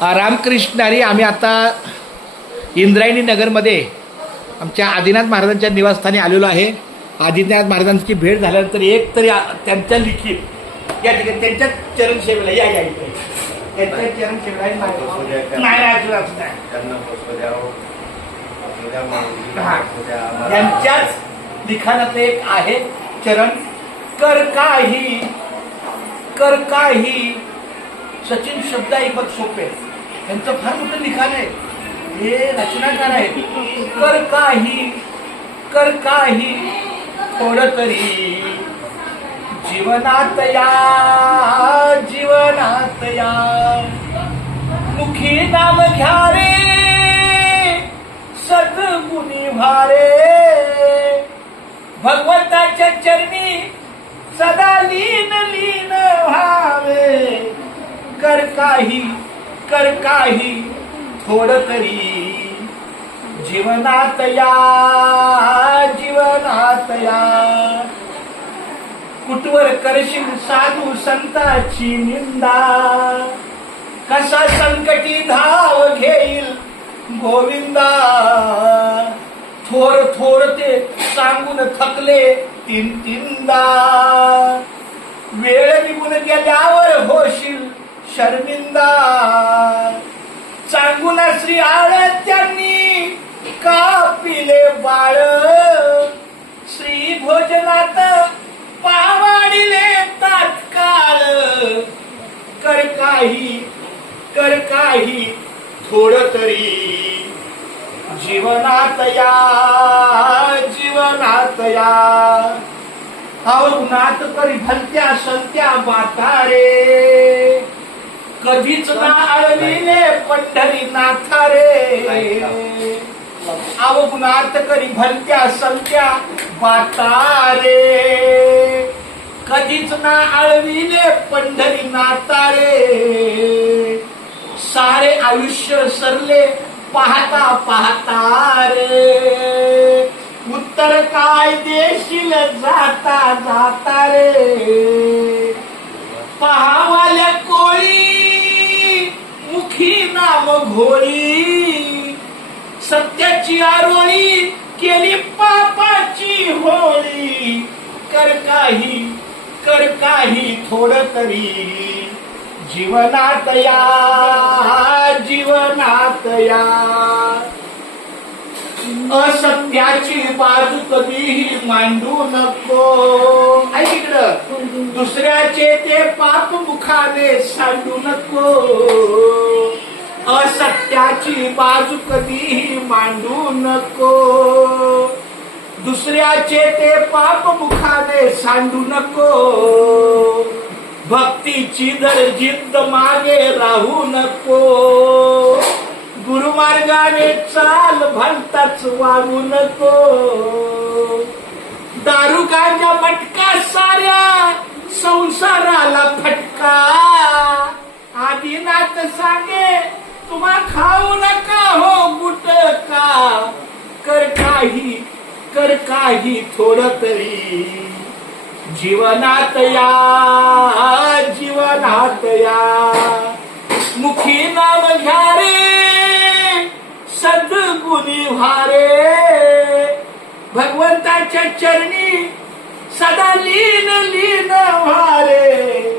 रामकृष्णारी आम्ही आता इंद्रायणी नगरमध्ये आमच्या आदिनाथ महाराजांच्या निवासस्थानी आलेलो आहे. आदिनाथ महाराजांची भेट झाल्यानंतर एक तरी त्यांच्या लिखित या ठिकाणी त्यांच्या चरणसेवेला या या इकडे त्यांच्या चरणसेवेला यांच्याच लिखाणात एक आहे चरण कर काही सचिन शब्द ऐकत सोपे. त्यांचं फार मोठं लिखाण आहे, हे रचनाकार आहे. कर काही थोडं तरी जीवनात या मुखी नाम घ्या रे सद्गुणी भारे भगवंताच्या चरणी सदा लीन व्हावे. कर काही थोडं तरी जीवनात या कुठवर करशील साधू संताची निंदा कसा संकटी धाव घेईल गोविंदा. थोर ते सांगून थकले तीनदा वेळ निघून गेल्यावर होशील शर्मिंदा. सांगून श्री आळ त्यांनी कापिले बाळ श्री भोजनात पावाडिले तात्काळ. कर काही थोडं तरी जीवनात या अवगुणात करी भलत्या संत्या बातारे कधीच ना आळविले पंढरीनाथ रे. अवगुणात करी भलत्या संत्या बातारे कधीच ना आळविले पंढरीनाथ रे. सारे आयुष्य सरले पाहता रे उत्तर काय देशील जाता रे. पहावाल्या कोळी मुखी नाम घोळी सत्याची आरोळी केली पापाची होळी. कर काही थोडं तरी जीवनात या असत्याची बाजू कधीही मांडू नको. ऐक इकडं दुसऱ्याचे ते पाप मुखाने सांडू नको. असत्याची बाजू कधीही मांडू नको. दुसऱ्याचे ते पाप मुखाने सांडू नको. भक्तीची जर जिद्द मागे राहू नको. गुरुमार्गाने चाल भलताच वागू नको. दारू गांजा मटका साऱ्या संसाराला फटका. आदिनाथ सांगे तुम्हा खाऊ नका हो गुटका. कर काही थोडं तरी जीवनात या मुखी नाम घ्या रे सद्गुणी भारे भगवंताच्या चरणी सदा लीन व्हारे.